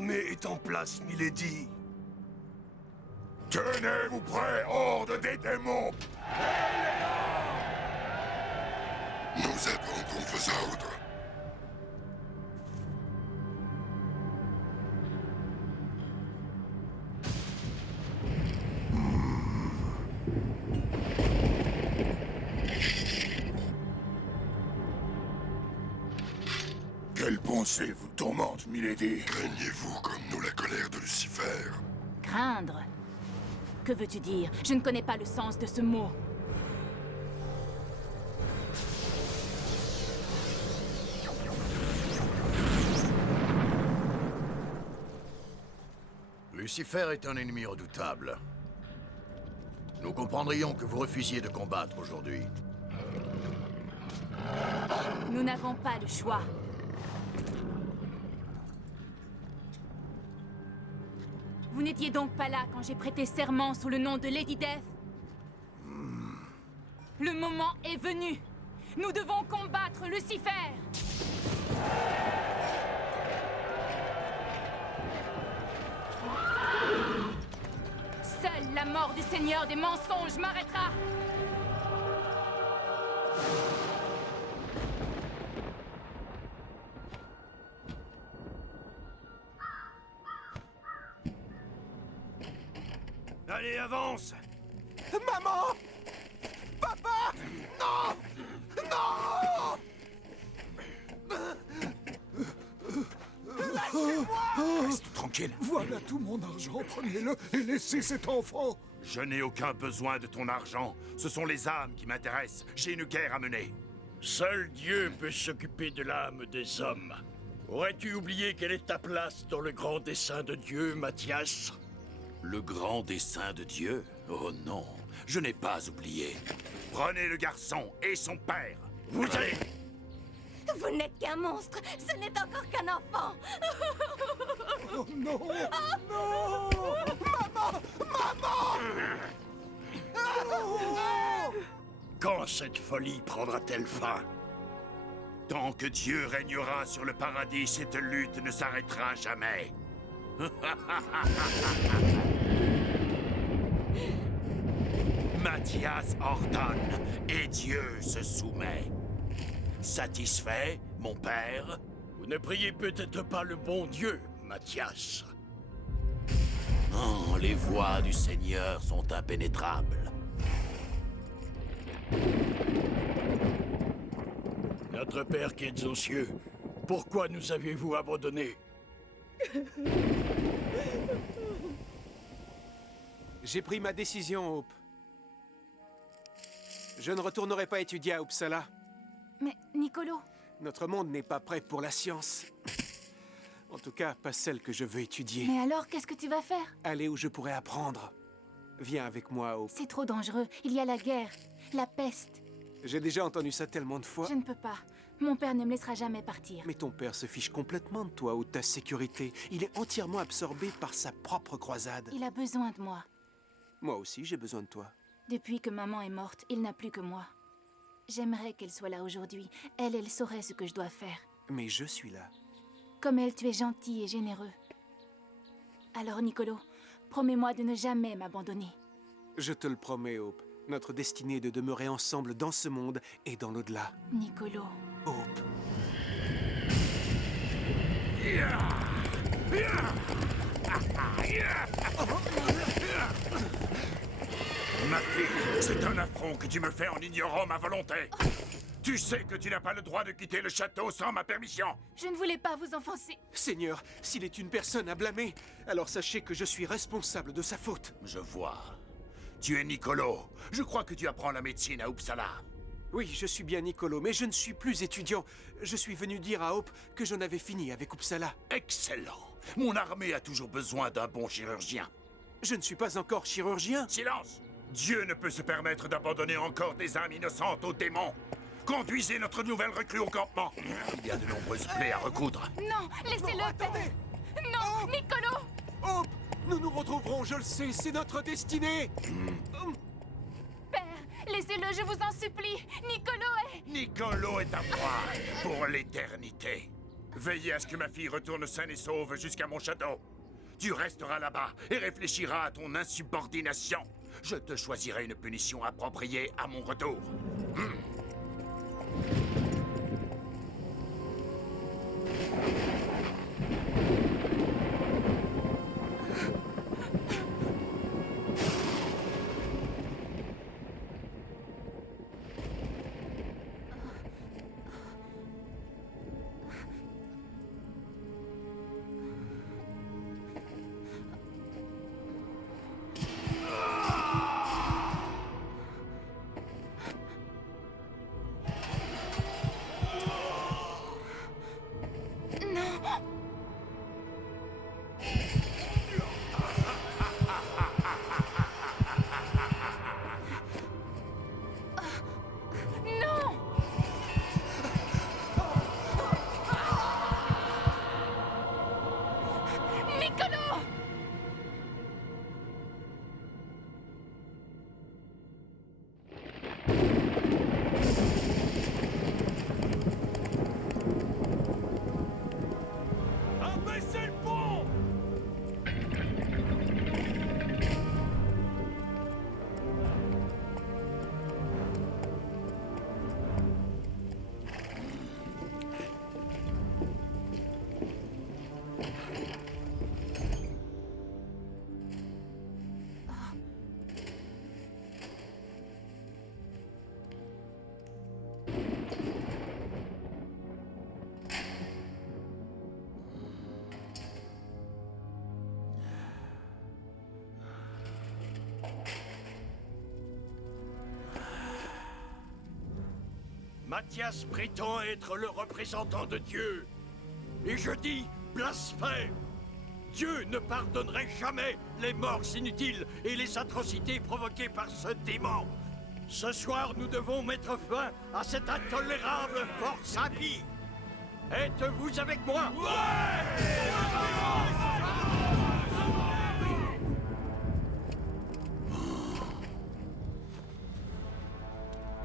l'armée est en place, milady. Tenez-vous prêts, horde des démons! Nous attendons vos ordres. Quelle pensée vous tourmente, milady? Craignez-vous comme nous la colère de Lucifer? Craindre? Que veux-tu dire? Je ne connais pas le sens de ce mot. Lucifer est un ennemi redoutable. Nous comprendrions que vous refusiez de combattre aujourd'hui. Nous n'avons pas le choix. Vous n'étiez donc pas là quand j'ai prêté serment sous le nom de Lady Death? Le moment est venu. Nous devons combattre Lucifer. Seule la mort du Seigneur des mensonges m'arrêtera. Allez, avance! Maman! Papa! Non! Non! Reste tranquille. Voilà tout mon argent, prenez-le et laissez cet enfant! Je n'ai aucun besoin de ton argent. Ce sont les âmes qui m'intéressent. J'ai une guerre à mener. Seul Dieu peut s'occuper de l'âme des hommes. Aurais-tu oublié quelle est ta place dans le grand dessein de Dieu, Mathias? Le grand dessein de Dieu? Oh non, je n'ai pas oublié. Prenez le garçon et son père. Vous allez... Vous n'êtes qu'un monstre, ce n'est encore qu'un enfant. Oh non! Non! Maman! Maman! Quand cette folie prendra-t-elle fin? Tant que Dieu régnera sur le paradis, cette lutte ne s'arrêtera jamais. Mathias ordonne et Dieu se soumet. Satisfait, mon père? Vous ne priez peut-être pas le bon Dieu, Mathias. Oh, les voies du Seigneur sont impénétrables. Notre Père qui êtes aux cieux, pourquoi nous avez-vous abandonnés? J'ai pris ma décision, Hope. Je ne retournerai pas étudier à Uppsala. Mais, Nicolo... Notre monde n'est pas prêt pour la science. En tout cas, pas celle que je veux étudier. Mais alors, qu'est-ce que tu vas faire? Aller où je pourrais apprendre. Viens avec moi, Hope. C'est trop dangereux. Il y a la guerre, la peste. J'ai déjà entendu ça tellement de fois. Je ne peux pas. Mon père ne me laissera jamais partir. Mais ton père se fiche complètement de toi ou de ta sécurité. Il est entièrement absorbé par sa propre croisade. Il a besoin de moi. Moi aussi, j'ai besoin de toi. Depuis que maman est morte, il n'a plus que moi. J'aimerais qu'elle soit là aujourd'hui. Elle saurait ce que je dois faire. Mais je suis là. Comme elle, tu es gentil et généreux. Alors, Nicolo, promets-moi de ne jamais m'abandonner. Je te le promets, Hope. Notre destinée est de demeurer ensemble dans ce monde et dans l'au-delà. Nicolo. Hope. Ma fille, c'est un affront que tu me fais en ignorant ma volonté. Tu sais que tu n'as pas le droit de quitter le château sans ma permission. Je ne voulais pas vous offenser. Seigneur, s'il est une personne à blâmer, alors sachez que je suis responsable de sa faute. Je vois. Tu es Nicolo. Je crois que tu apprends la médecine à Uppsala. Oui, je suis bien Nicolo, mais je ne suis plus étudiant. Je suis venu dire à Hope que j'en avais fini avec Uppsala. Excellent. Mon armée a toujours besoin d'un bon chirurgien. Je ne suis pas encore chirurgien. Silence! Dieu ne peut se permettre d'abandonner encore des âmes innocentes aux démons. Conduisez notre nouvelle recrue au campement. Il y a de nombreuses plaies à recoudre. Non, laissez-le, Non, attendez! Non, Nicolo! Hope! Nous nous retrouverons, je le sais, c'est notre destinée! Père, laissez-le, je vous en supplie. Nicolo est... Nicolo est à moi pour l'éternité. Veillez à ce que ma fille retourne saine et sauve jusqu'à mon château. Tu resteras là-bas et réfléchiras à ton insubordination. Je te choisirai une punition appropriée à mon retour. Mathias prétend être le représentant de Dieu. Et je dis blasphème! Dieu ne pardonnerait jamais les morts inutiles et les atrocités provoquées par ce démon. Ce soir, nous devons mettre fin à cette intolérable force impie. Êtes-vous avec moi?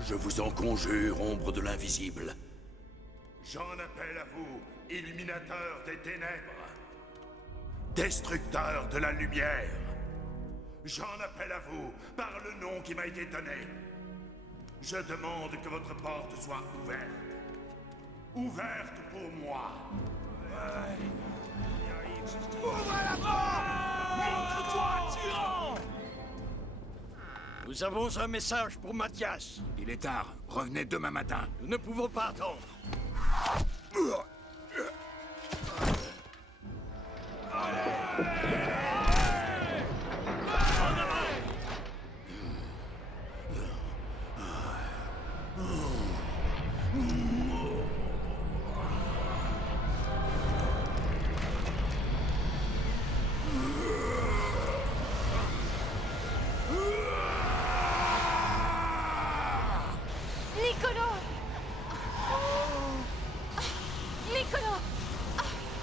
Je vous en conjure, ombre de l'invisible. J'en appelle à vous, illuminateur des ténèbres, destructeur de la lumière. J'en appelle à vous par le nom qui m'a été donné. Je demande que votre porte soit ouverte. Ouverte pour moi. Ouvre la porte! Montre-toi, tyran! Nous avons un message pour Mathias. Il est tard. Revenez demain matin. Nous ne pouvons pas attendre.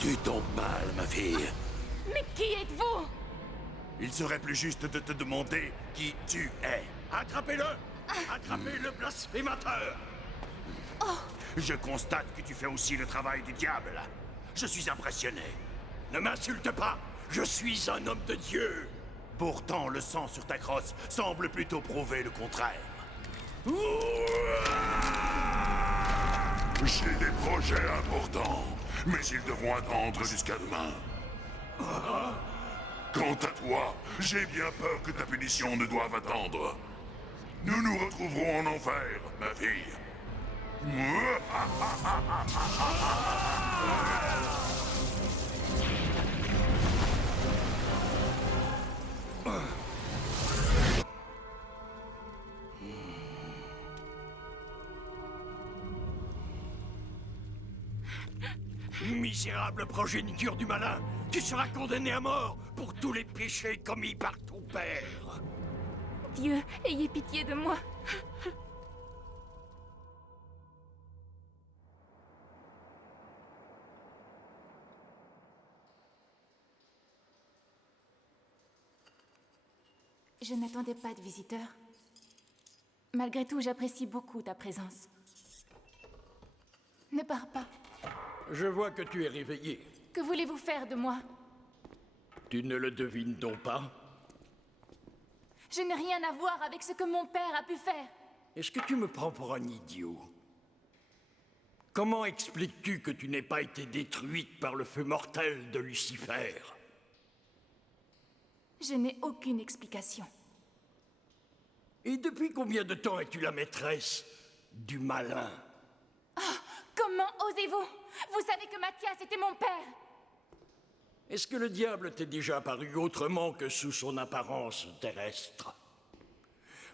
Tu tombes mal, ma fille. Mais qui êtes-vous? Il serait plus juste de te demander qui tu es. Attrapez-le! Attrapez le blasphémateur! Je constate que tu fais aussi le travail du diable. Je suis impressionné. Ne m'insulte pas! Je suis un homme de Dieu! Pourtant, le sang sur ta crosse semble plutôt prouver le contraire. J'ai des projets importants, mais ils devront attendre jusqu'à demain. Quant à toi, j'ai bien peur que ta punition ne doive attendre. Nous nous retrouverons en enfer, ma fille. Misérable progéniture du malin, tu seras condamné à mort pour tous les péchés commis par ton père. Dieu, ayez pitié de moi. Je n'attendais pas de visiteur. Malgré tout, j'apprécie beaucoup ta présence. Ne pars pas. je vois que tu es réveillé. Que voulez-vous faire de moi? Tu ne le devines donc pas? Je n'ai rien à voir avec ce que mon père a pu faire. Est-ce que tu me prends pour un idiot? Comment expliques-tu que tu n'aies pas été détruite par le feu mortel de Lucifer? Je n'ai aucune explication. Et depuis combien de temps es-tu la maîtresse du malin? Comment osez-vous? Vous savez que Mathias était mon père. Est-ce que le diable t'est déjà apparu autrement que sous son apparence terrestre?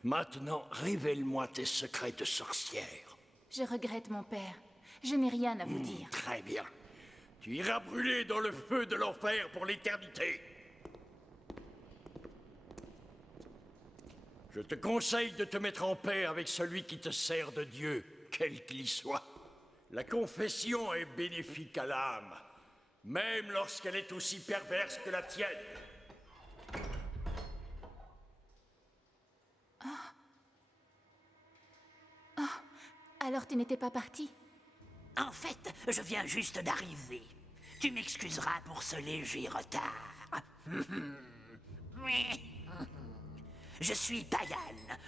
Maintenant, révèle-moi tes secrets de sorcière. Je regrette mon père. Je n'ai rien à vous dire. Très bien. Tu iras brûler dans le feu de l'enfer pour l'éternité. Je te conseille de te mettre en paix avec celui qui te sert de Dieu, quel qu'il soit. La confession est bénéfique à l'âme, même lorsqu'elle est aussi perverse que la tienne. Alors tu n'étais pas parti? En fait, je viens juste d'arriver. Tu m'excuseras pour ce léger retard. Je suis Pagan,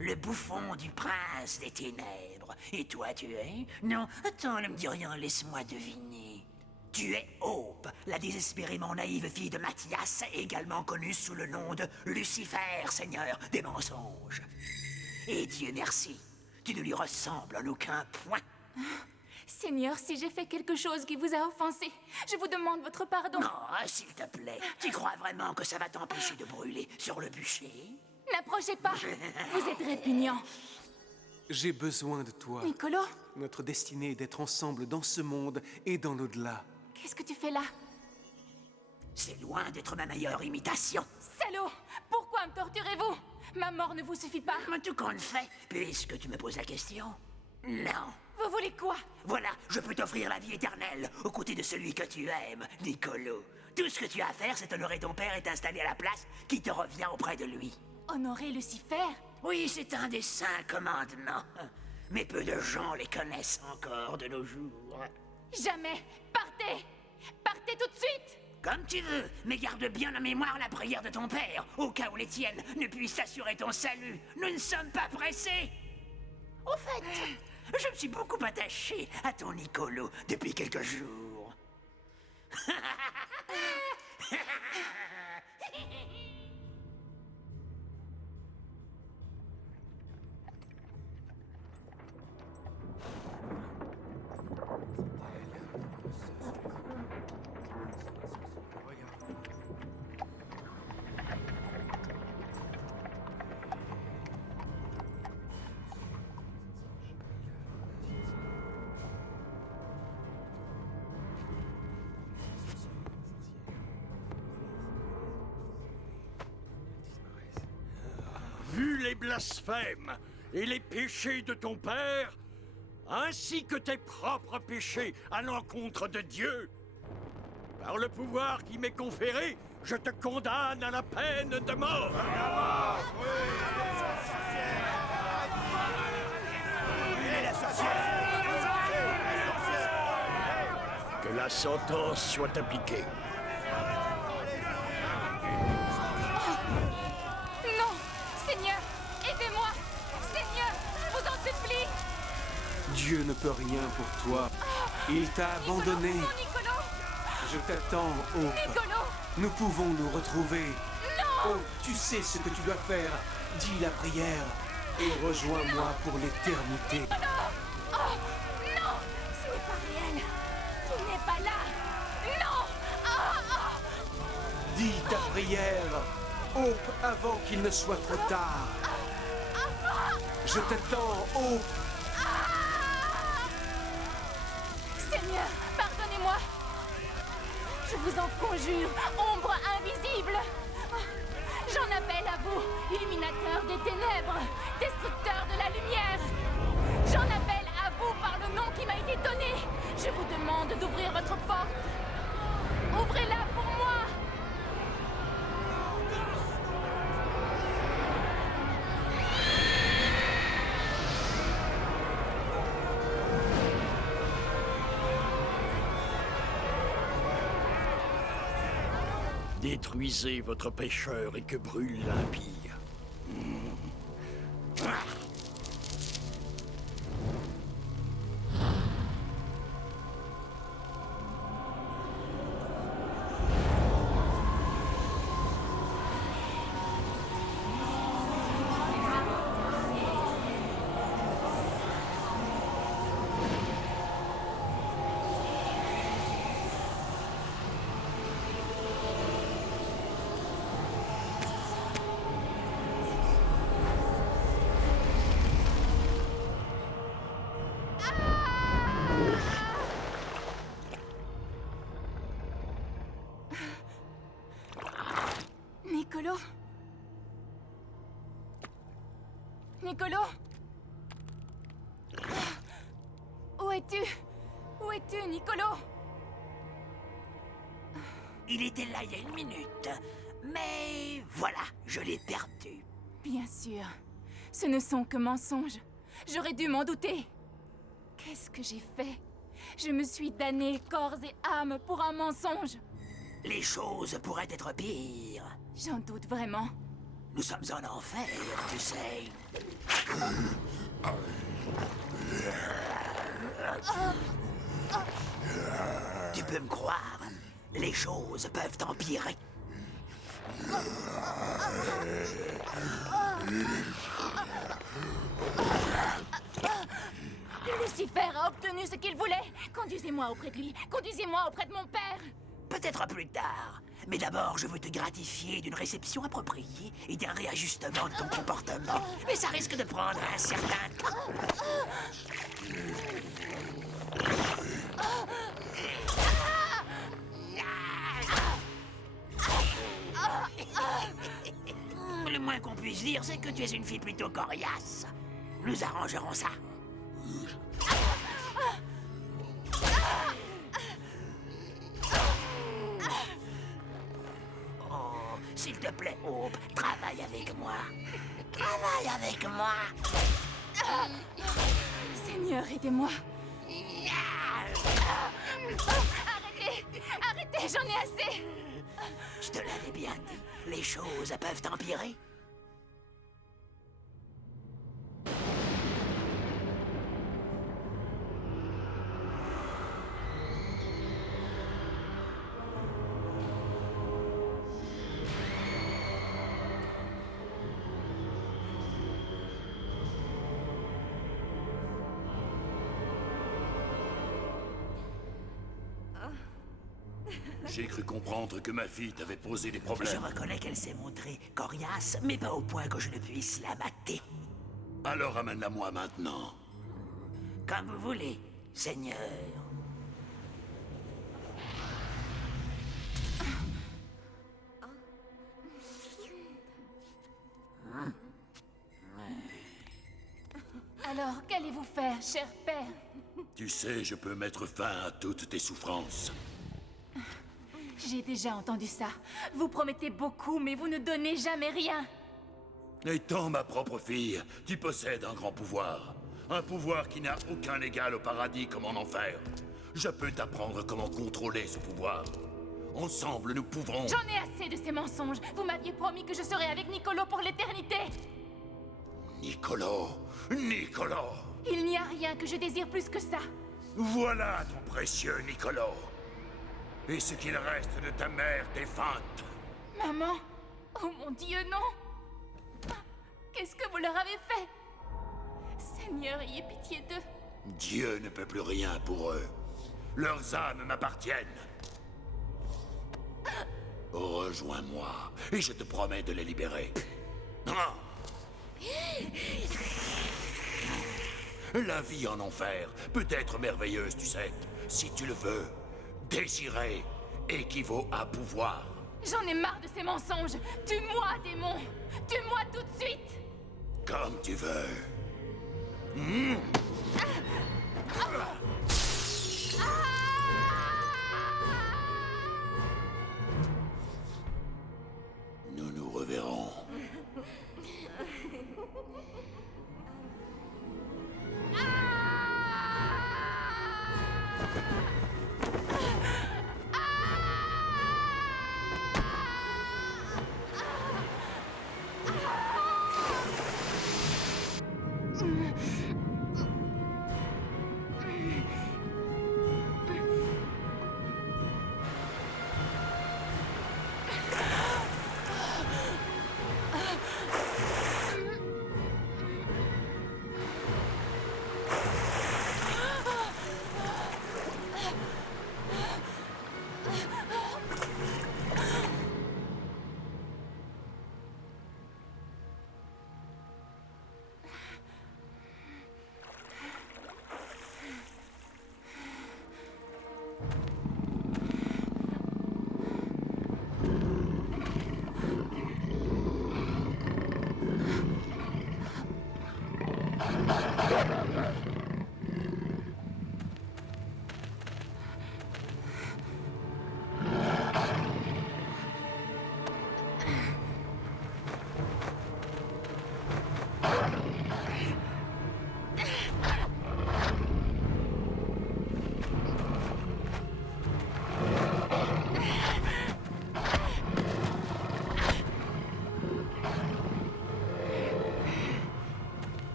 le bouffon du prince des ténèbres. Et toi, tu es? Non, attends, ne me dis rien, laisse-moi deviner. Tu es Hope, la désespérément naïve fille de Mathias, également connue sous le nom de Lucifer, seigneur des mensonges. Et Dieu merci, tu ne lui ressembles en aucun point. Seigneur, si j'ai fait quelque chose qui vous a offensé, je vous demande votre pardon. Non, s'il te plaît, tu crois vraiment que ça va t'empêcher de brûler sur le bûcher? N'approchez pas. Vous êtes répugnant. J'ai besoin de toi. Niccolo, Notre destinée est d'être ensemble dans ce monde et dans l'au-delà. qu'est-ce que tu fais là? C'est loin d'être ma meilleure imitation. Salaud! Pourquoi me torturez-vous? Ma mort ne vous suffit pas. Mais tout compte fait, puisque tu me poses la question. Non. Vous voulez quoi? Voilà, je peux t'offrir la vie éternelle, aux côtés de celui que tu aimes, Niccolo. Tout ce que tu as à faire, c'est honorer ton père et t'installer à la place qui te revient auprès de lui. Honorer Lucifer? Oui, c'est un des 5 commandements. Mais peu de gens les connaissent encore de nos jours. Jamais! Partez! Partez tout de suite! Comme tu veux, mais garde bien en mémoire la prière de ton père, au cas où les tiennes ne puissent assurer ton salut. Nous ne sommes pas pressés. Au fait, je me suis beaucoup attaché à ton Niccolo depuis quelques jours. Vu les blasphèmes et les péchés de ton père, ainsi que tes propres péchés à l'encontre de Dieu, par le pouvoir qui m'est conféré, je te condamne à la peine de mort. Que la sentence soit appliquée. Non! Seigneur, aidez-moi! Seigneur, je vous en supplie! Dieu ne peut rien pour toi. Il t'a abandonné. Non, Niccolo! Je t'attends, Hope. Niccolo! Nous pouvons nous retrouver. Non! Hope, tu sais ce que tu dois faire. Dis la prière et rejoins-moi pour l'éternité. Oh! Non! Ce n'est pas réel! Tu n'es pas là! Non! Dis ta prière, Hope, avant qu'il ne soit trop tard. Je t'attends, Hope. Seigneur, pardonnez-moi! Je vous en conjure, ombre invisible! J'en appelle à vous, illuminateur des ténèbres, destructeur de la lumière! J'en appelle à vous par le nom qui m'a été donné! Je vous demande d'ouvrir votre porte! Ouvrez-la pour moi! Détruisez votre pêcheur et que brûle l'impie. Niccolo? Niccolo? Où es-tu? Où es-tu, Niccolo? Il était là il y a 1 minute. Mais voilà, je l'ai perdu. Bien sûr. Ce ne sont que mensonges. J'aurais dû m'en douter. Qu'est-ce que j'ai fait? Je me suis damnée corps et âme pour un mensonge. Les choses pourraient être pires. J'en doute vraiment. Nous sommes en enfer, tu sais. Tu peux me croire, les choses peuvent empirer. Lucifer a obtenu ce qu'il voulait. Conduisez-moi auprès de lui. Conduisez-moi auprès de mon père. Peut-être plus tard. Mais d'abord, je veux te gratifier d'une réception appropriée et d'un réajustement de ton comportement. Mais ça risque de prendre un certain temps. Le moins qu'on puisse dire, c'est que tu es une fille plutôt coriace. Nous arrangerons ça. Oh, s'il te plaît, Hope, travaille avec moi. Travaille avec moi. Seigneur, aidez-moi. Arrêtez! Arrêtez, j'en ai assez! Je te l'avais bien dit, les choses peuvent empirer. J'ai cru comprendre que ma fille t'avait posé des Je problèmes. reconnais qu'elle s'est montrée coriace, mais pas au point que je ne puisse la mater. Alors amène-la moi maintenant. Comme vous voulez, Seigneur. Alors, qu'allez-vous faire, cher père? Tu sais, je peux mettre fin à toutes tes souffrances. J'ai déjà entendu ça. Vous promettez beaucoup, mais vous ne donnez jamais rien. Étant ma propre fille, tu possèdes un grand pouvoir. Un pouvoir qui n'a aucun égal au paradis comme en enfer. Je peux t'apprendre comment contrôler ce pouvoir. Ensemble, nous pouvons... J'en ai assez de ces mensonges. Vous m'aviez promis que je serais avec Niccolo pour l'éternité. Niccolo! Niccolo! Il n'y a rien que je désire plus que ça. Voilà ton précieux Niccolo! Et ce qu'il reste de ta mère défunte. Maman? Oh mon Dieu, non! Qu'est-ce que vous leur avez fait? Seigneur, ayez pitié d'eux. Dieu ne peut plus rien pour eux. Leurs âmes m'appartiennent. Rejoins-moi, et je te promets de les libérer. Ah! La vie en enfer peut être merveilleuse, tu sais, si tu le veux. Désirer équivaut à pouvoir. J'en ai marre de ces mensonges. Tue-moi, démon. Tue-moi tout de suite. Comme tu veux. Nous nous reverrons.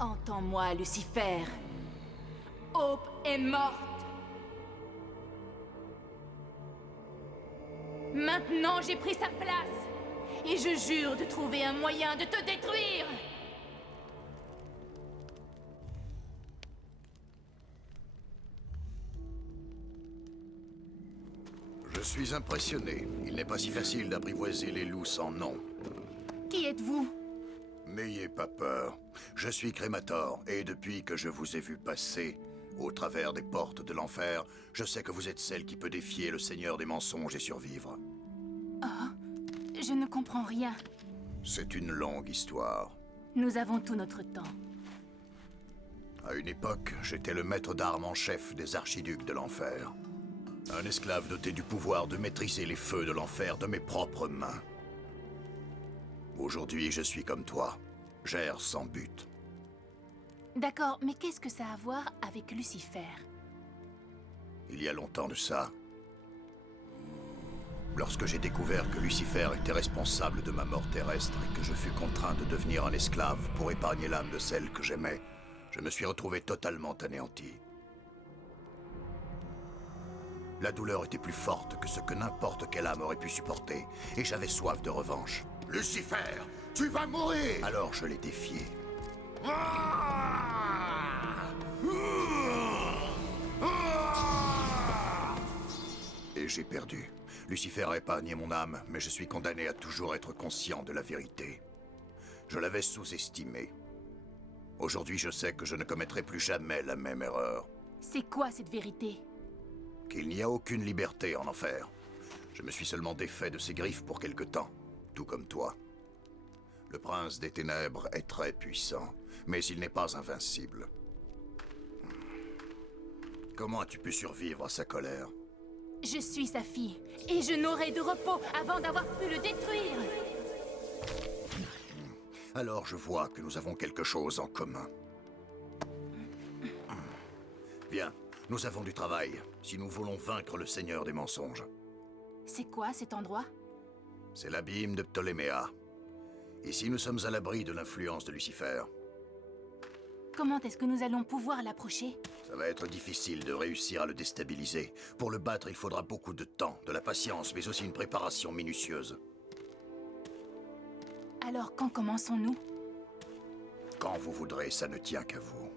Entends-moi, Lucifer. Hope est morte. Maintenant, j'ai pris sa place. Et je jure de trouver un moyen de te détruire. Je suis impressionné. Il n'est pas si facile d'apprivoiser les loups sans nom. Qui êtes-vous? N'ayez pas peur. Je suis Crémator, et depuis que je vous ai vu passer, au travers des portes de l'enfer, je sais que vous êtes celle qui peut défier le Seigneur des mensonges et survivre. Je ne comprends rien. C'est une longue histoire. Nous avons tout notre temps. À une époque, j'étais le maître d'armes en chef des archiducs de l'enfer. Un esclave doté du pouvoir de maîtriser les feux de l'enfer de mes propres mains. Aujourd'hui, je suis comme toi. J'erre sans but. D'accord, mais qu'est-ce que ça a à voir avec Lucifer? Il y a longtemps de ça, lorsque j'ai découvert que Lucifer était responsable de ma mort terrestre et que je fus contraint de devenir un esclave pour épargner l'âme de celle que j'aimais, je me suis retrouvé totalement anéanti. La douleur était plus forte que ce que n'importe quelle âme aurait pu supporter, et j'avais soif de revanche. Lucifer, tu vas mourir! Alors je l'ai défié. Et j'ai perdu. Lucifer a épargné mon âme, mais je suis condamné à toujours être conscient de la vérité. Je l'avais sous-estimé. Aujourd'hui, je sais que je ne commettrai plus jamais la même erreur. C'est quoi cette vérité? Qu'il n'y a aucune liberté en enfer. Je me suis seulement défait de ses griffes pour quelque temps, tout comme toi. Le prince des ténèbres est très puissant, mais il n'est pas invincible. Comment as-tu pu survivre à sa colère? Je suis sa fille, et je n'aurai de repos avant d'avoir pu le détruire. Alors je vois que nous avons quelque chose en commun. Viens, nous avons du travail, si nous voulons vaincre le Seigneur des mensonges. C'est quoi cet endroit? C'est l'abîme de Ptoléméa. Ici, nous sommes à l'abri de l'influence de Lucifer. Comment est-ce que nous allons pouvoir l'approcher? Ça va être difficile de réussir à le déstabiliser. Pour le battre, il faudra beaucoup de temps, de la patience, mais aussi une préparation minutieuse. Alors quand commençons-nous? Quand vous voudrez, ça ne tient qu'à vous.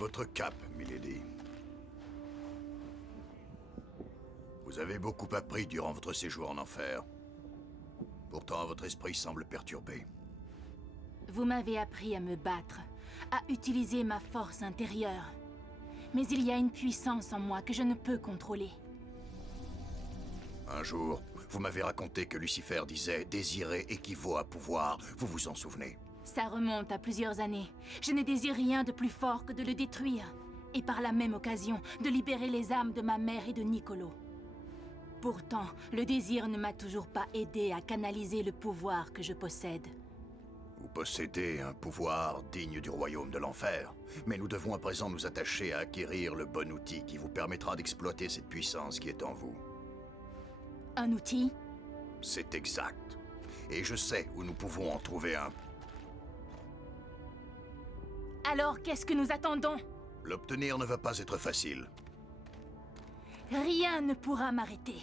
Votre cape, milady. Vous avez beaucoup appris durant votre séjour en enfer. Pourtant, votre esprit semble perturbé. Vous m'avez appris à me battre, à utiliser ma force intérieure. Mais il y a une puissance en moi que je ne peux contrôler. Un jour, vous m'avez raconté que Lucifer disait « désirer équivaut à pouvoir ». Vous vous en souvenez? Ça remonte à plusieurs années. Je ne désire rien de plus fort que de le détruire. Et par la même occasion, de libérer les âmes de ma mère et de Nicolo. Pourtant, le désir ne m'a toujours pas aidé à canaliser le pouvoir que je possède. Vous possédez un pouvoir digne du royaume de l'enfer. Mais nous devons à présent nous attacher à acquérir le bon outil qui vous permettra d'exploiter cette puissance qui est en vous. Un outil? C'est exact. Et je sais où nous pouvons en trouver un. Alors qu'est-ce que nous attendons? L'obtenir ne va pas être facile. Rien ne pourra m'arrêter.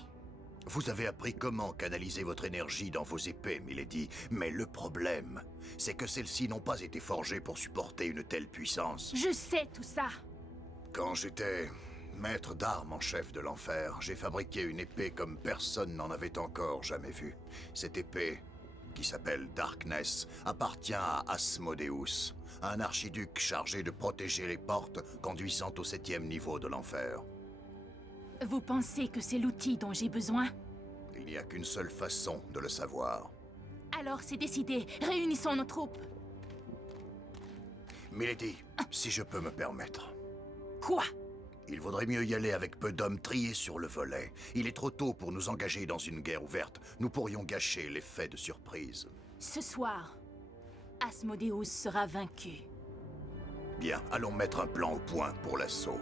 Vous avez appris comment canaliser votre énergie dans vos épées, milady. Mais le problème, c'est que celles-ci n'ont pas été forgées pour supporter une telle puissance. Je sais tout ça. Quand j'étais maître d'armes en chef de l'enfer, j'ai fabriqué une épée comme personne n'en avait encore jamais vue. Cette épée, qui s'appelle Darkness, appartient à Asmodeus, un archiduc chargé de protéger les portes conduisant au 7e niveau de l'enfer. Vous pensez que c'est l'outil dont j'ai besoin? Il n'y a qu'une seule façon de le savoir. Alors c'est décidé. Réunissons nos troupes. Milady, si je peux me permettre. Quoi? Il vaudrait mieux y aller avec peu d'hommes triés sur le volet. Il est trop tôt pour nous engager dans une guerre ouverte. Nous pourrions gâcher l'effet de surprise. Ce soir, Asmodeus sera vaincu. Bien, allons mettre un plan au point pour l'assaut.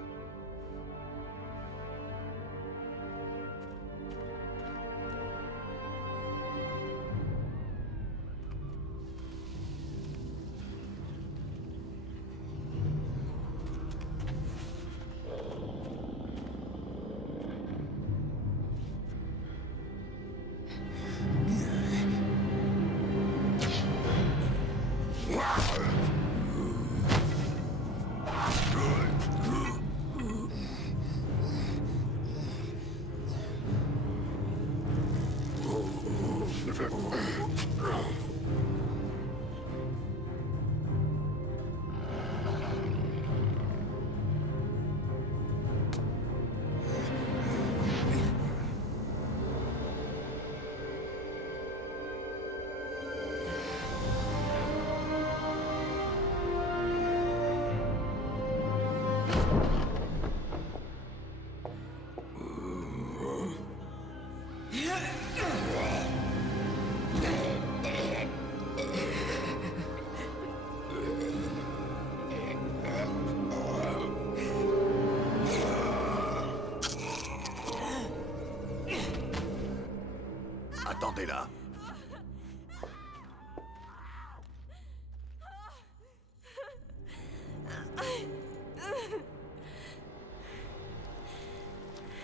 Attendez là.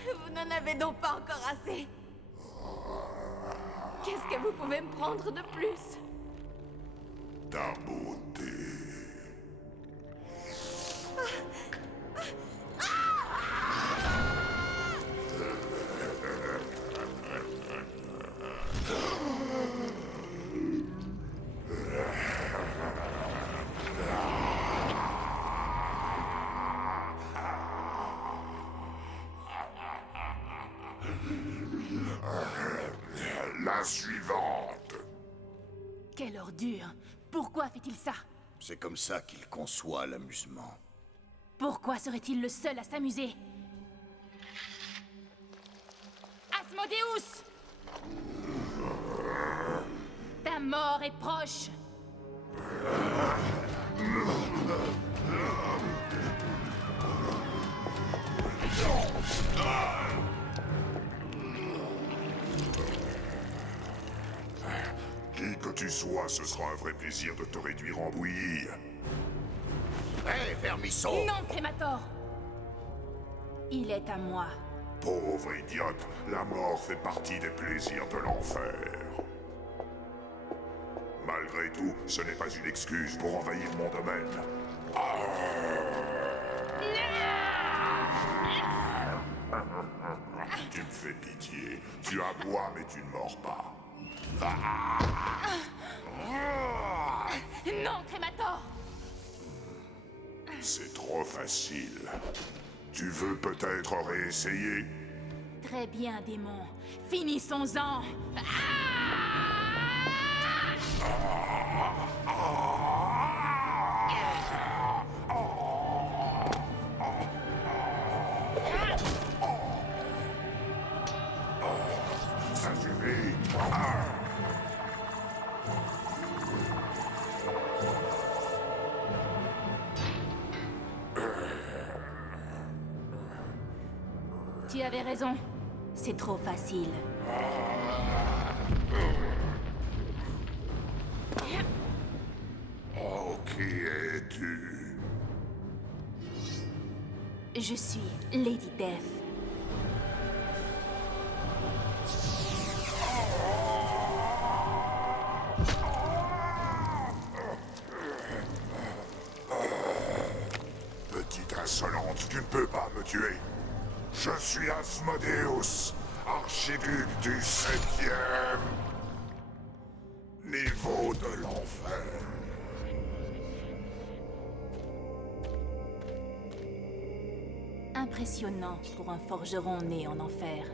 Vous n'en avez donc pas encore assez. Qu'est-ce que vous pouvez me prendre de plus? Ta beauté. La suivante. Quelle ordure! Pourquoi fait-il ça? C'est comme ça qu'il conçoit l'amusement. Pourquoi serait-il le seul à s'amuser? Asmodeus! Ta mort est proche! Qui que tu sois, ce sera un vrai plaisir de te réduire en bouillie. Hé, Vermisseau! Non, Crémator! Il est à moi. Pauvre idiote, la mort fait partie des plaisirs de l'enfer. Malgré tout, ce n'est pas une excuse pour envahir mon domaine. Tu me fais pitié. Tu aboies, mais tu ne mords pas. Non, Crémator! C'est trop facile. Tu veux peut-être réessayer? Très bien, démon. Finissons-en! Ça suffit. Tu avais raison. C'est trop facile. Oh, qui es-tu? Je suis Lady Death. Petite insolente, tu ne peux pas me tuer. Je suis Asmodeus, archiduc du 7e niveau de l'enfer. Impressionnant pour un forgeron né en enfer.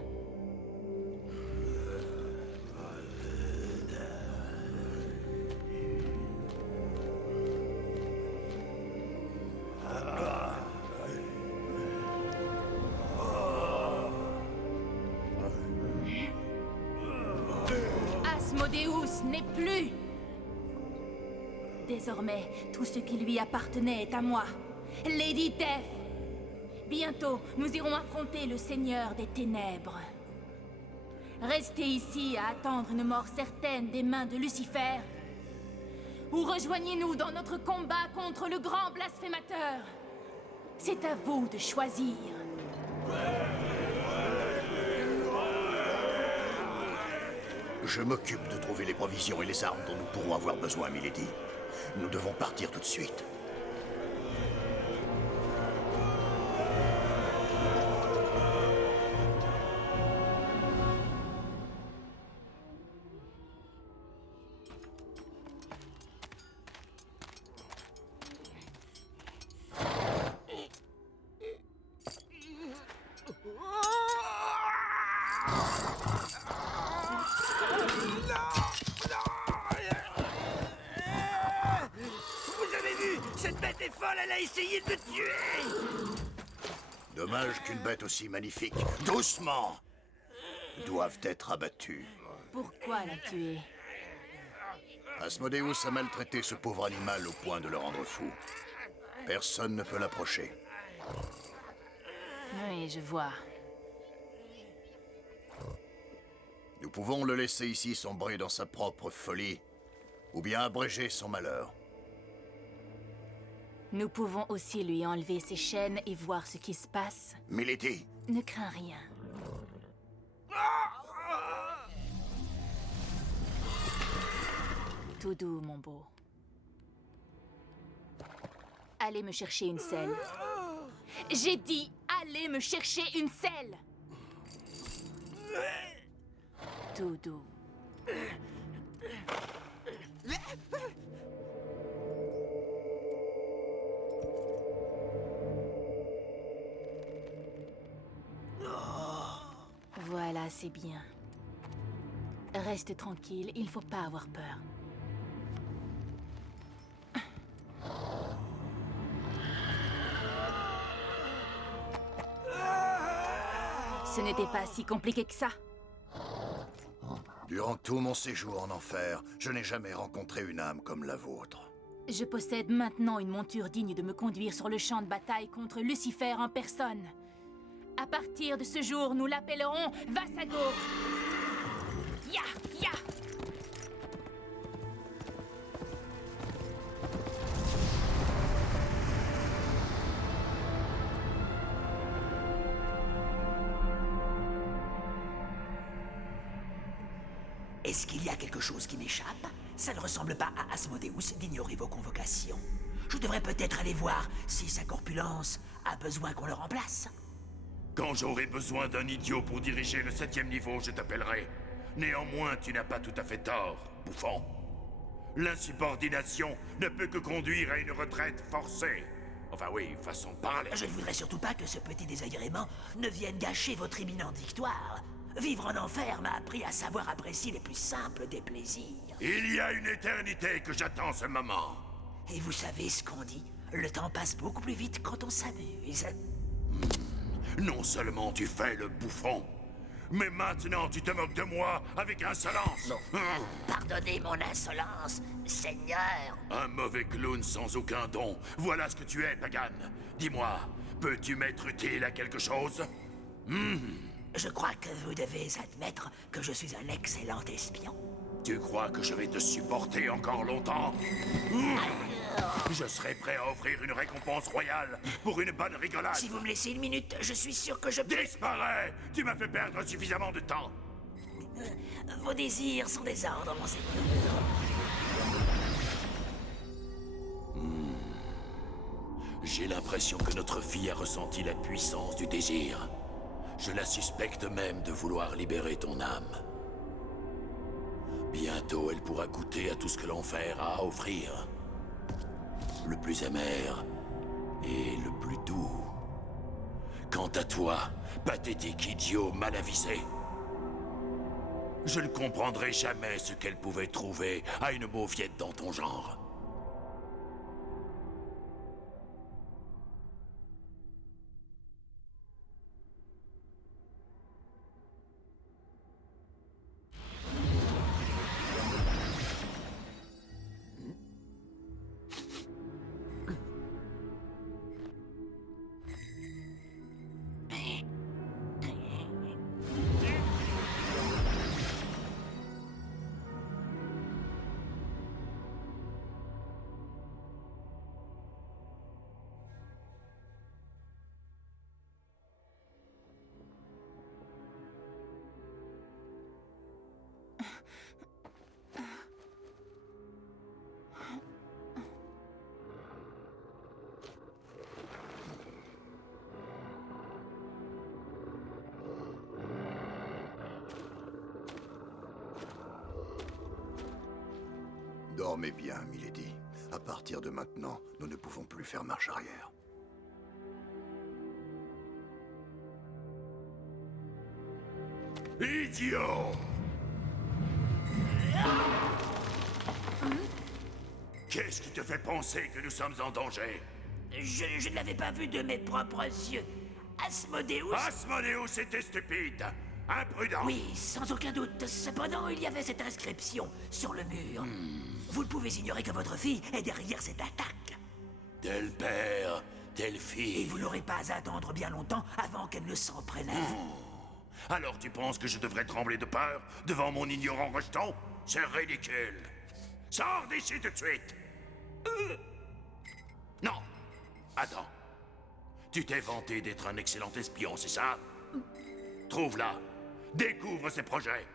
Asmodeus n'est plus! Désormais, tout ce qui lui appartenait est à moi, Lady Death! Bientôt, nous irons affronter le Seigneur des Ténèbres. Restez ici à attendre une mort certaine des mains de Lucifer. Ou rejoignez-nous dans notre combat contre le grand blasphémateur. C'est à vous de choisir. Je m'occupe de trouver les provisions et les armes dont nous pourrons avoir besoin, Milady. Nous devons partir tout de suite. Vous avez vu? Cette bête est folle, elle a essayé de me tuer! Dommage qu'une bête aussi magnifique, doucement, doive être abattue. Pourquoi la tuer? Asmodeus a maltraité ce pauvre animal au point de le rendre fou. Personne ne peut l'approcher. Oui, je vois. Nous pouvons le laisser ici sombrer dans sa propre folie, ou bien abréger son malheur. Nous pouvons aussi lui enlever ses chaînes et voir ce qui se passe. Milady, Ne crains rien. Tout doux, mon beau. Allez me chercher une selle. J'ai dit, allez me chercher une selle. Tout doux. Voilà, c'est bien. Reste tranquille, il faut pas avoir peur. Ce n'était pas si compliqué que ça. durant tout mon séjour en enfer, je n'ai jamais rencontré une âme comme la vôtre. Je possède maintenant une monture digne de me conduire sur le champ de bataille contre Lucifer en personne. À partir de ce jour, nous l'appellerons Vassago. Ya! Ya! Est-ce qu'il y a quelque chose qui m'échappe? Ça ne ressemble pas à Asmodeus d'ignorer vos convocations. Je devrais peut-être aller voir si sa corpulence a besoin qu'on le remplace. Quand j'aurai besoin d'un idiot pour diriger le 7e niveau, je t'appellerai. Néanmoins, tu n'as pas tout à fait tort, bouffon. L'insubordination ne peut que conduire à une retraite forcée. Enfin oui, façon de parler. Je ne voudrais surtout pas que ce petit désagrément ne vienne gâcher votre imminente victoire. Vivre en enfer m'a appris à savoir apprécier les plus simples des plaisirs. Il y a une éternité que j'attends ce moment. Et vous savez ce qu'on dit? Le temps passe beaucoup plus vite quand on s'amuse. Non seulement tu fais le bouffon, mais maintenant tu te moques de moi avec insolence. Pardonnez mon insolence, Seigneur. Un mauvais clown sans aucun don. Voilà ce que tu es, Pagan. Dis-moi, peux-tu m'être utile à quelque chose? Je crois que vous devez admettre que je suis un excellent espion. Tu crois que je vais te supporter encore longtemps? Je serai prêt à offrir une récompense royale pour une bonne rigolade. Si vous me laissez une minute, je suis sûr que je peux... Disparais! Tu m'as fait perdre suffisamment de temps. Vos désirs sont des ordres, monseigneur. J'ai l'impression que notre fille a ressenti la puissance du désir. Je la suspecte même de vouloir libérer ton âme. Bientôt, elle pourra goûter à tout ce que l'enfer a à offrir. Le plus amer et le plus doux. Quant à toi, pathétique idiot mal avisé, je ne comprendrai jamais ce qu'elle pouvait trouver à une mauviette dans ton genre. Dormez bien, Milady. À partir de maintenant, nous ne pouvons plus faire marche arrière. Idiot! Qu'est-ce qui te fait penser que nous sommes en danger? Je ne l'avais pas vu de mes propres yeux. Asmodeus... Asmodeus était stupide! Imprudent! Oui, sans aucun doute. Cependant, il y avait cette inscription sur le mur. Vous ne pouvez ignorer que votre fille est derrière cette attaque. Tel père, telle Et fille. vous n'aurez pas à attendre bien longtemps avant qu'elle ne s'en prenne à vous. Alors tu penses que je devrais trembler de peur devant mon ignorant rejeton? C'est ridicule. Sors d'ici tout de suite. Non. Attends. Tu t'es vanté d'être un excellent espion, c'est ça? Trouve-la. Découvre ses projets.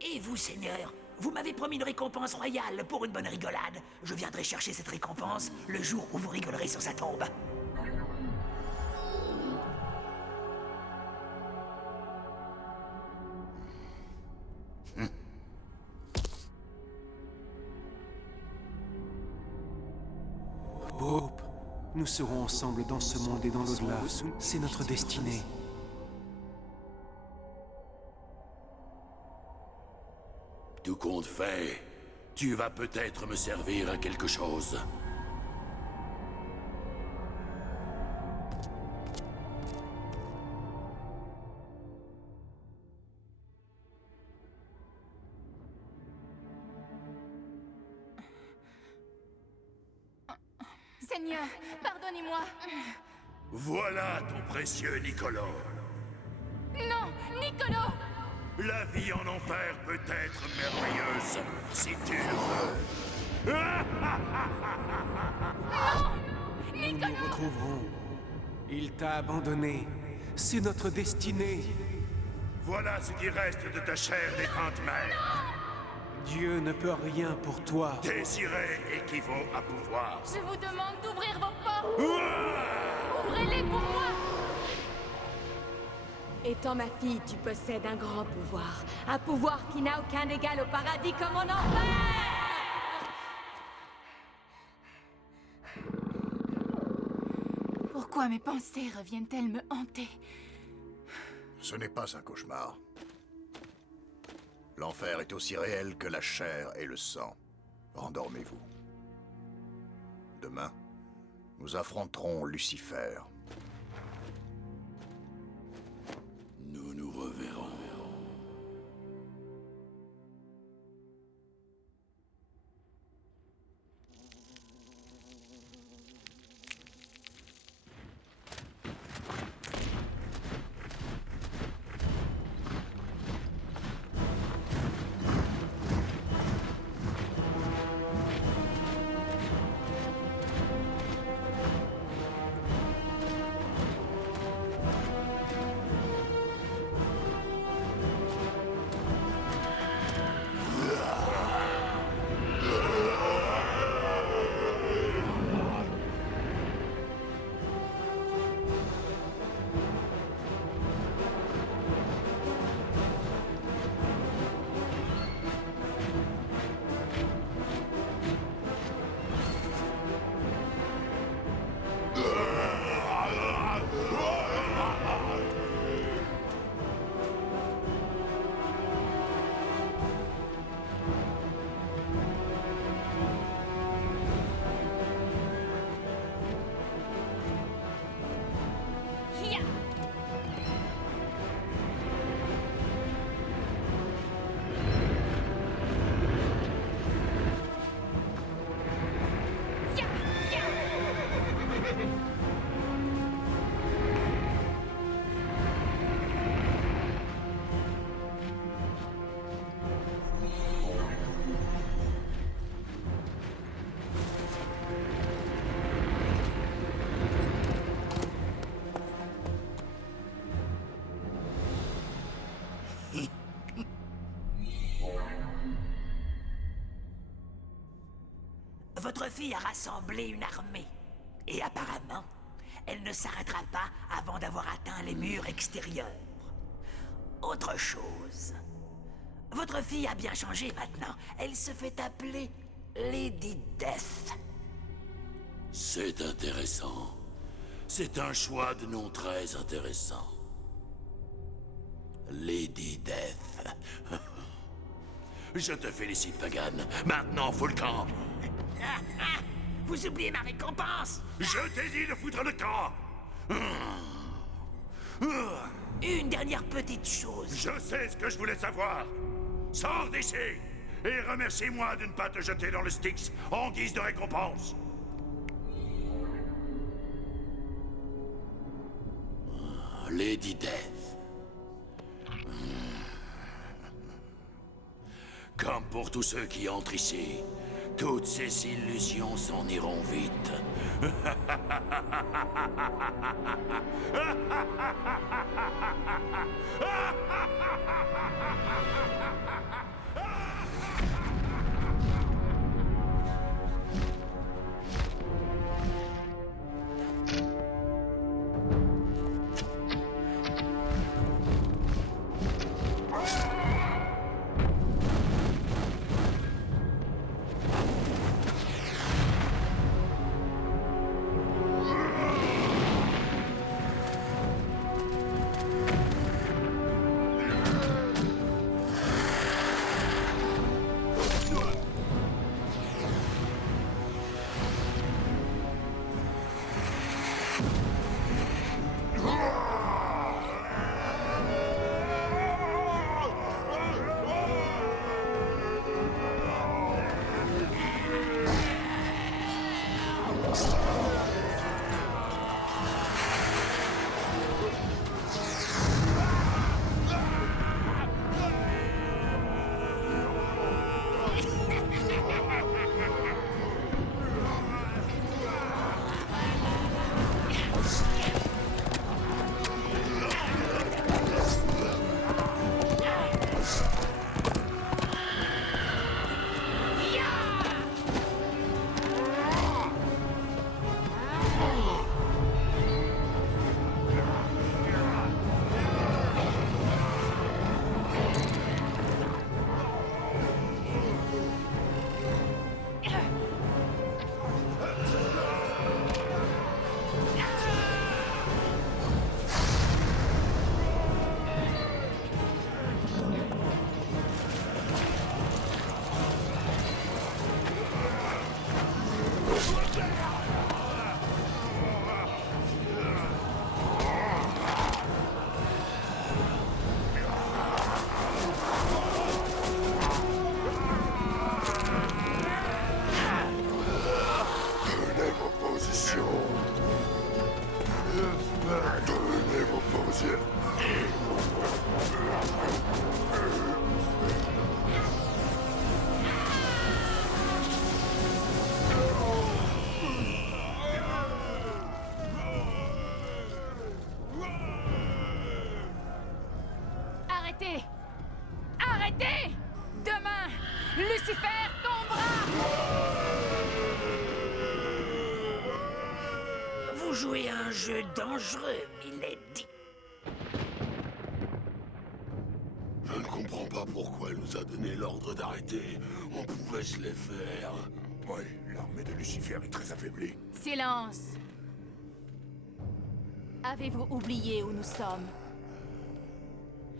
Et vous, Seigneur, vous m'avez promis une récompense royale pour une bonne rigolade. Je viendrai chercher cette récompense le jour où vous rigolerez sur sa tombe. Hope, nous serons ensemble dans ce monde et dans l'au-delà. C'est notre destinée. Tout compte fait, tu vas peut-être me servir à quelque chose. Seigneur, pardonnez-moi. Voilà ton précieux Niccolo. Non, Niccolo! La vie en enfer peut être merveilleuse si tu le veux. Nous nous retrouverons. Il t'a abandonné. C'est notre destinée. Voilà ce qui reste de ta chère défunte mère. Dieu ne peut rien pour toi. Désirer équivaut à pouvoir. Je vous demande d'ouvrir vos portes. Ouvrez-les pour moi. Étant ma fille, tu possèdes un grand pouvoir. Un pouvoir qui n'a aucun égal au paradis comme en enfer! Pourquoi mes pensées reviennent-elles me hanter? Ce n'est pas un cauchemar. L'enfer est aussi réel que la chair et le sang. Rendormez-vous. Demain, nous affronterons Lucifer. Nous nous reverrons. Votre fille a rassemblé une armée. Et apparemment, elle ne s'arrêtera pas avant d'avoir atteint les murs extérieurs. Autre chose. Votre fille a bien changé maintenant. Elle se fait appeler Lady Death. C'est intéressant. C'est un choix de nom très intéressant. Lady Death. Je te félicite, Pagan. Maintenant, faut le camp. Vous oubliez ma récompense! Je t'ai dit de foutre le camp. Une dernière petite chose. Je sais ce que je voulais savoir. Sors d'ici et remercie-moi de ne pas te jeter dans le Styx en guise de récompense. Lady Death. Comme pour tous ceux qui entrent ici, toutes ces illusions s'en iront vite. jouez à un jeu dangereux, Milady. Je ne comprends pas pourquoi elle nous a donné l'ordre d'arrêter. On pouvait se les faire. Oui, l'armée de Lucifer est très affaiblie. Silence. Avez-vous oublié où nous sommes?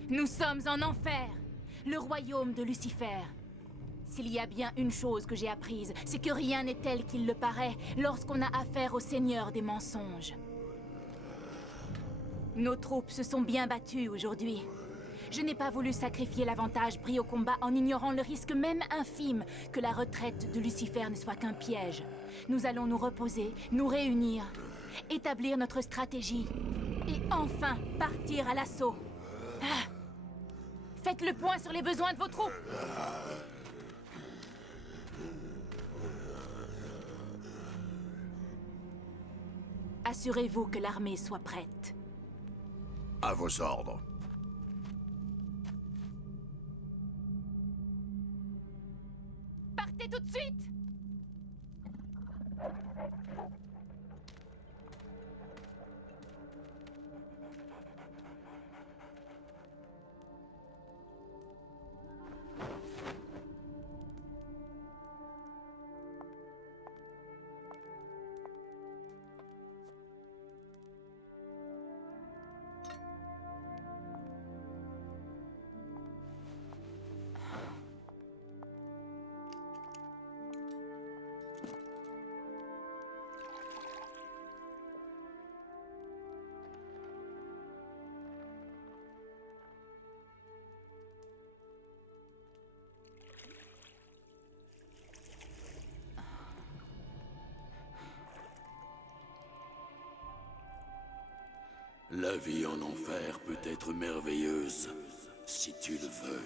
Nous sommes en enfer, le royaume de Lucifer. S'il y a bien une chose que j'ai apprise, c'est que rien n'est tel qu'il le paraît lorsqu'on a affaire au Seigneur des mensonges. Nos troupes se sont bien battues aujourd'hui. Je n'ai pas voulu sacrifier l'avantage pris au combat en ignorant le risque même infime que la retraite de Lucifer ne soit qu'un piège. Nous allons nous reposer, nous réunir, établir notre stratégie et enfin partir à l'assaut. Ah. Faites le point sur les besoins de vos troupes. Assurez-vous que l'armée soit prête. À vos ordres. Partez tout de suite! La vie en enfer peut être merveilleuse, si tu le veux.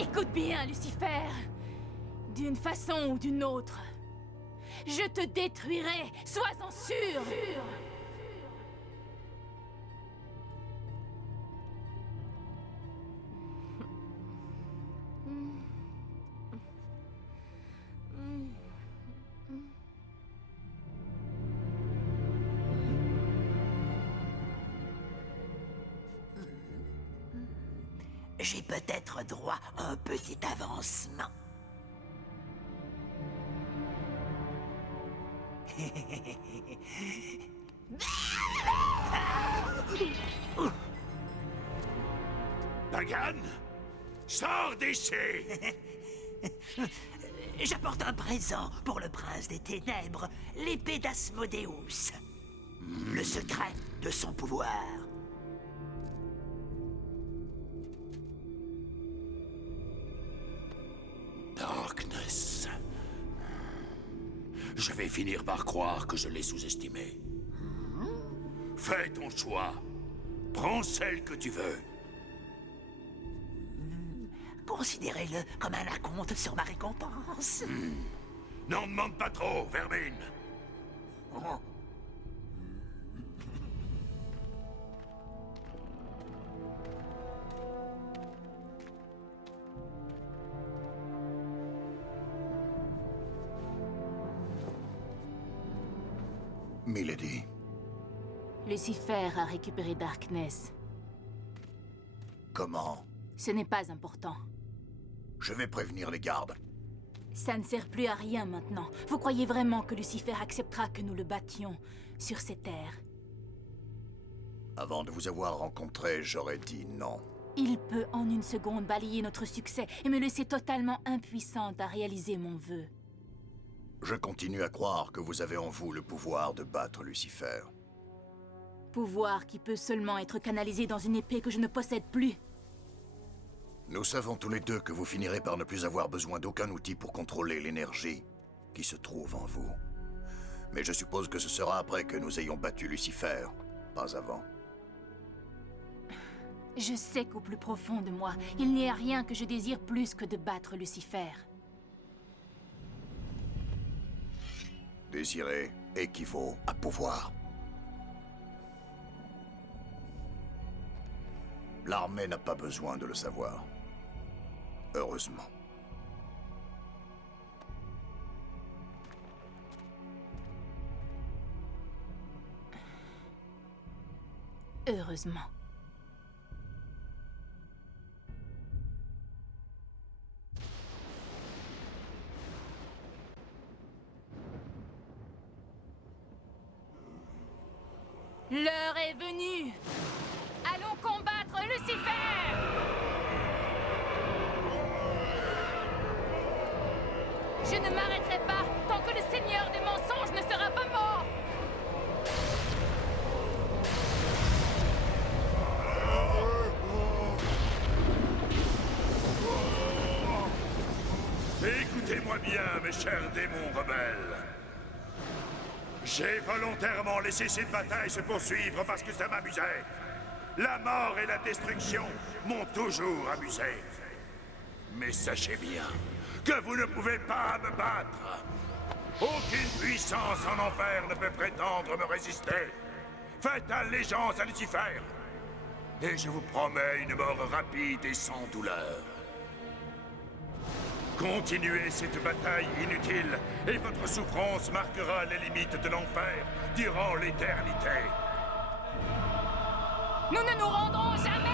Écoute bien, Lucifer. D'une façon ou d'une autre, je te détruirai, sois-en sûr. J'ai peut-être droit à un petit avancement. Pagan, sors d'ici! J'apporte un présent pour le prince des ténèbres, l'épée d'Asmodeus. Le secret de son pouvoir. Darkness. Je vais finir par croire que je l'ai sous-estimé. Fais ton choix. Prends celle que tu veux. Considérez-le comme un acompte sur ma récompense. N'en demande pas trop, Vermine. Oh. Milady. Lucifer a récupéré Darkness. Comment? Ce n'est pas important. Je vais prévenir les gardes. Ça ne sert plus à rien maintenant. Vous croyez vraiment que Lucifer acceptera que nous le battions sur ces terres? Avant de vous avoir rencontré, j'aurais dit non. Il peut en une seconde balayer notre succès et me laisser totalement impuissante à réaliser mon vœu. Je continue à croire que vous avez en vous le pouvoir de battre Lucifer. Pouvoir qui peut seulement être canalisé dans une épée que je ne possède plus. Nous savons tous les deux que vous finirez par ne plus avoir besoin d'aucun outil pour contrôler l'énergie qui se trouve en vous. Mais je suppose que ce sera après que nous ayons battu Lucifer, pas avant. Je sais qu'au plus profond de moi, il n'y a rien que je désire plus que de battre Lucifer. Désirer équivaut à pouvoir. L'armée n'a pas besoin de le savoir. Heureusement. Heureusement. L'heure est venue. Allons combattre Lucifer! Je ne m'arrêterai pas tant que le Seigneur des mensonges ne sera pas mort! Écoutez-moi bien, mes chers démons rebelles. J'ai volontairement laissé cette bataille se poursuivre parce que ça m'amusait. La mort et la destruction m'ont toujours amusé. Mais sachez bien que vous ne pouvez pas me battre. Aucune puissance en enfer ne peut prétendre me résister. Faites allégeance à Lucifer. Et je vous promets une mort rapide et sans douleur. Continuez cette bataille inutile, et votre souffrance marquera les limites de l'enfer durant l'éternité. Nous ne nous rendrons jamais!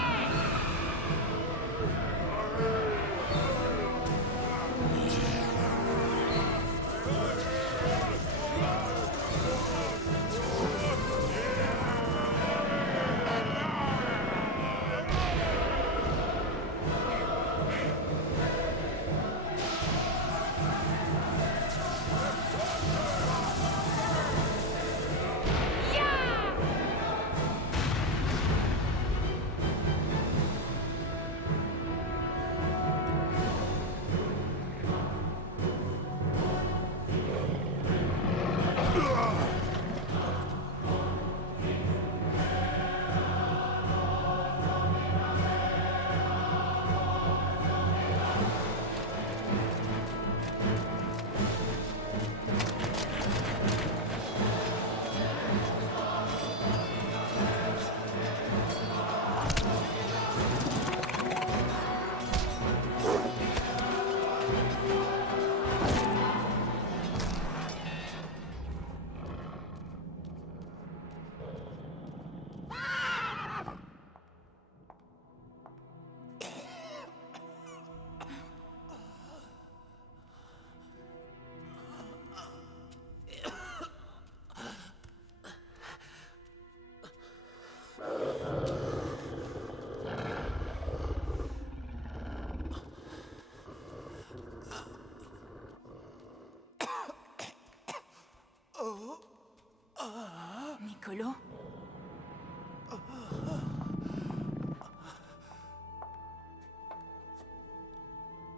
Niccolo?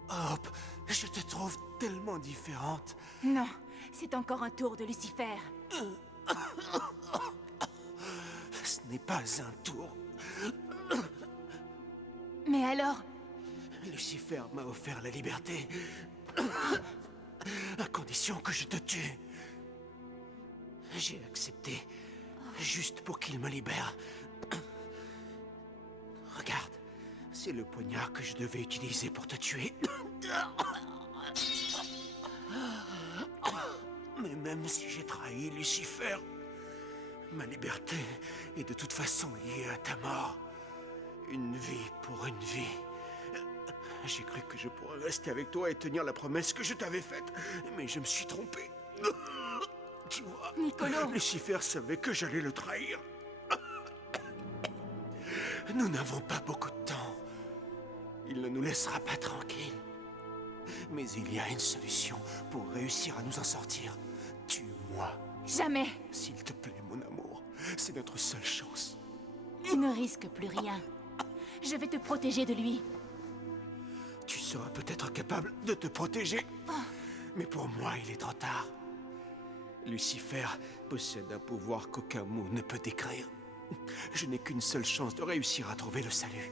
Hope, je te trouve tellement différente. Non, c'est encore un tour de Lucifer. Ce n'est pas un tour. Mais alors? Lucifer m'a offert la liberté. À condition que je te tue. J'ai accepté, juste pour qu'il me libère. Regarde, c'est le poignard que je devais utiliser pour te tuer. Mais même si j'ai trahi Lucifer, ma liberté est de toute façon liée à ta mort. Une vie pour une vie. J'ai cru que je pourrais rester avec toi et tenir la promesse que je t'avais faite, mais je me suis trompé. Tu vois, Niccolo. Lucifer savait que j'allais le trahir. Nous n'avons pas beaucoup de temps. Il ne nous laissera pas tranquilles. Mais il y a une solution pour réussir à nous en sortir. Tue-moi. Jamais. S'il te plaît, mon amour. C'est notre seule chance. Tu ne risques plus rien. Je vais te protéger de lui. Tu seras peut-être capable de te protéger. Mais pour moi, il est trop tard. Lucifer possède un pouvoir qu'aucun mot ne peut décrire. Je n'ai qu'une seule chance de réussir à trouver le salut.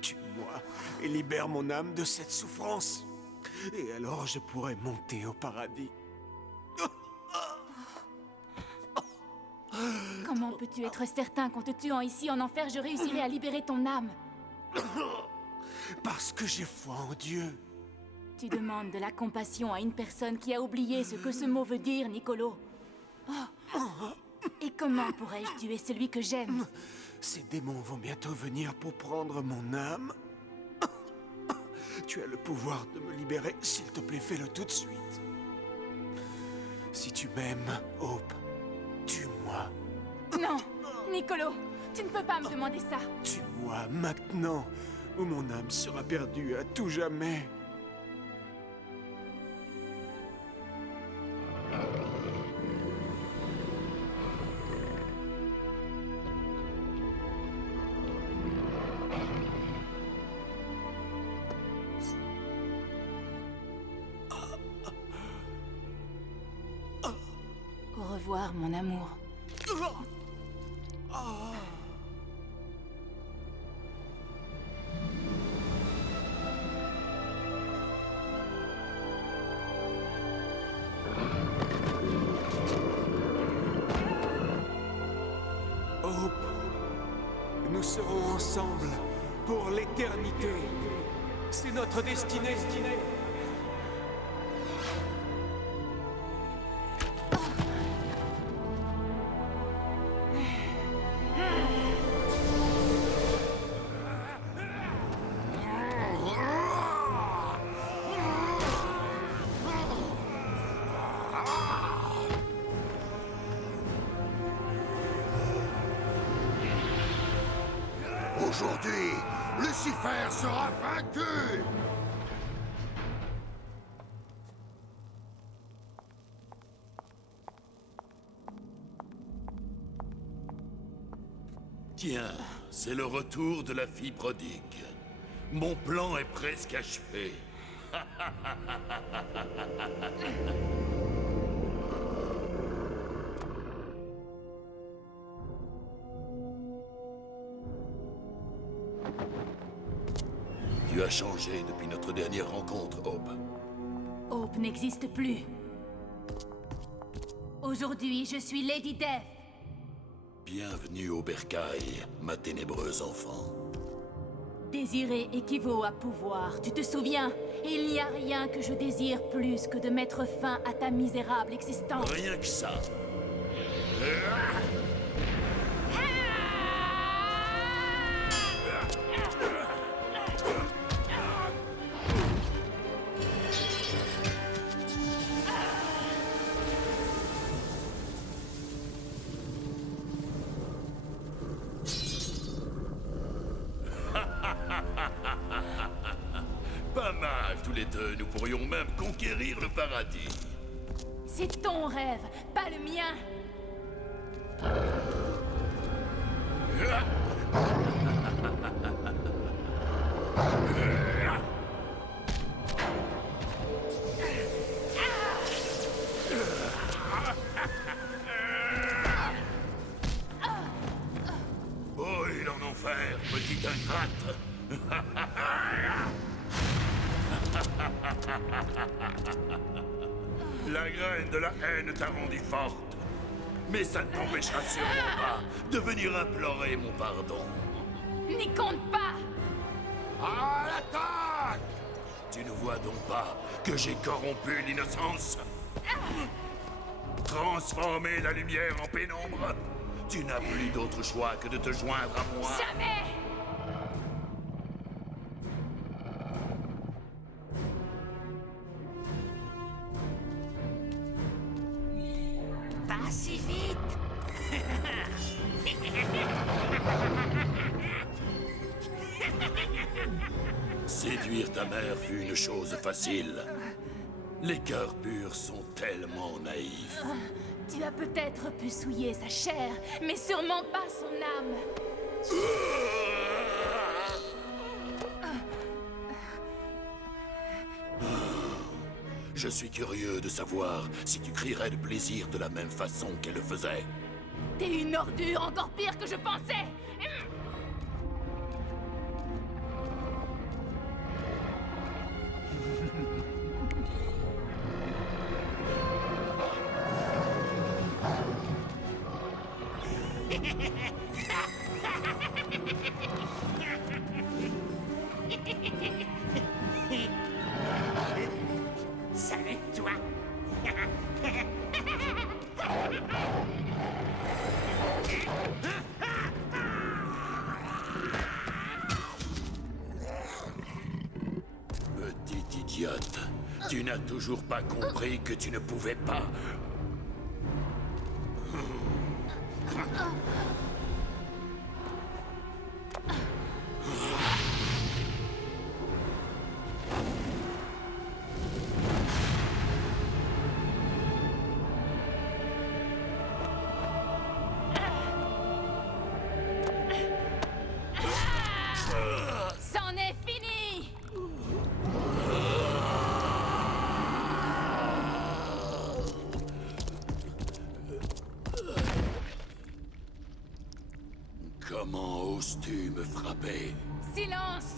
Tue-moi et libère mon âme de cette souffrance. Et alors je pourrai monter au paradis. Comment peux-tu être certain qu'en te tuant ici en enfer, je réussirai à libérer ton âme? Parce que j'ai foi en Dieu. Tu demandes de la compassion à une personne qui a oublié ce que ce mot veut dire, Nicolo. Oh. Et comment pourrais-je tuer celui que j'aime? Ces démons vont bientôt venir pour prendre mon âme. Tu as le pouvoir de me libérer. S'il te plaît, fais-le tout de suite. Si tu m'aimes, Hope, tue-moi. Non, Nicolo, tu ne peux pas me demander ça. Tue-moi maintenant, ou mon âme sera perdue à tout jamais. Au revoir, mon amour. Hope, nous serons ensemble pour l'éternité. C'est notre destinée. Aujourd'hui, Lucifer sera vaincu! Tiens, c'est le retour de la fille prodigue. Mon plan est presque achevé. Tu as changé depuis notre dernière rencontre, Hope. Hope n'existe plus. Aujourd'hui, je suis Lady Death. Bienvenue au bercail, ma ténébreuse enfant. Désirer équivaut à pouvoir, tu te souviens? Il n'y a rien que je désire plus que de mettre fin à ta misérable existence. Rien que ça. Pas mal, tous les deux. Nous pourrions même conquérir le paradis. C'est ton rêve, pas le mien. Brûle en enfer, petite ingrate. La graine de la haine t'a rendu forte. Mais ça ne t'empêchera sûrement pas de venir implorer mon pardon. N'y compte pas. À l'attaque! Tu ne vois donc pas que j'ai corrompu l'innocence? Transformer la lumière en pénombre? Tu n'as plus d'autre choix que de te joindre à moi. Jamais. Pas si vite. Séduire ta mère fut une chose facile. Les cœurs purs sont tellement naïfs. Tu as peut-être pu souiller sa chair, mais sûrement pas son âme. Je suis curieux de savoir si tu crierais de plaisir de la même façon qu'elle le faisait. T'es une ordure encore pire que je pensais. Salut, toi. Petite idiote, tu n'as toujours pas compris que tu ne pouvais pas. C'en est fini! Comment oses-tu me frapper? Silence!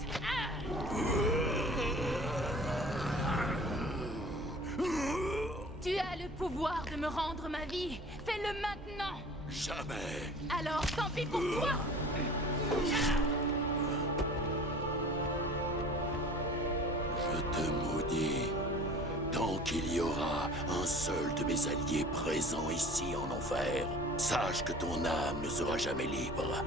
Tu as le pouvoir de me rendre ma vie. Fais-le maintenant! Jamais! Alors, tant pis pour toi! Je te maudis. Tant qu'il y aura un seul de mes alliés présent ici en enfer, sache que ton âme ne sera jamais libre.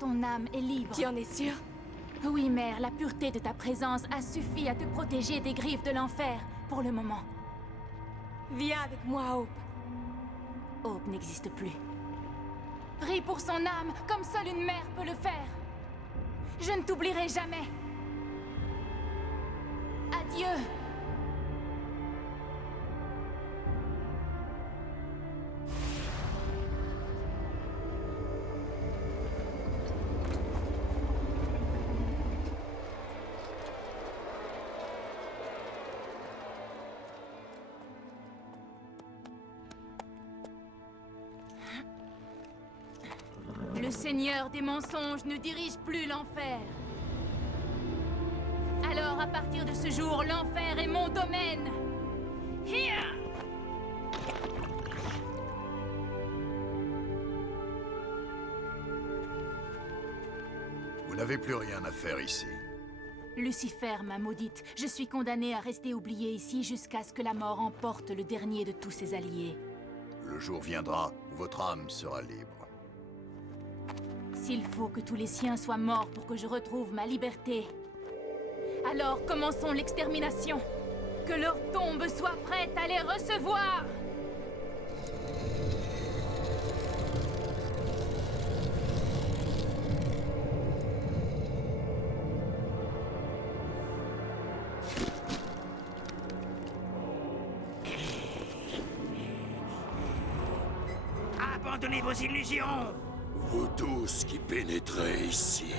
Ton âme est libre. Tu en es sûr? Oui, mère, la pureté de ta présence a suffi à te protéger des griffes de l'enfer, pour le moment. Viens avec moi, Hope. Hope n'existe plus. Prie pour son âme, comme seule une mère peut le faire. Je ne t'oublierai jamais. Adieu. Le Seigneur des mensonges ne dirige plus l'enfer. Alors, à partir de ce jour, l'enfer est mon domaine. Here. Vous n'avez plus rien à faire ici. Lucifer m'a maudite. Je suis condamnée à rester oubliée ici jusqu'à ce que la mort emporte le dernier de tous ses alliés. Le jour viendra où votre âme sera libre. S'il faut que tous les siens soient morts pour que je retrouve ma liberté, alors commençons l'extermination. Que leur tombe soit prête à les recevoir. Abandonnez vos illusions! Vous tous qui pénétrez ici.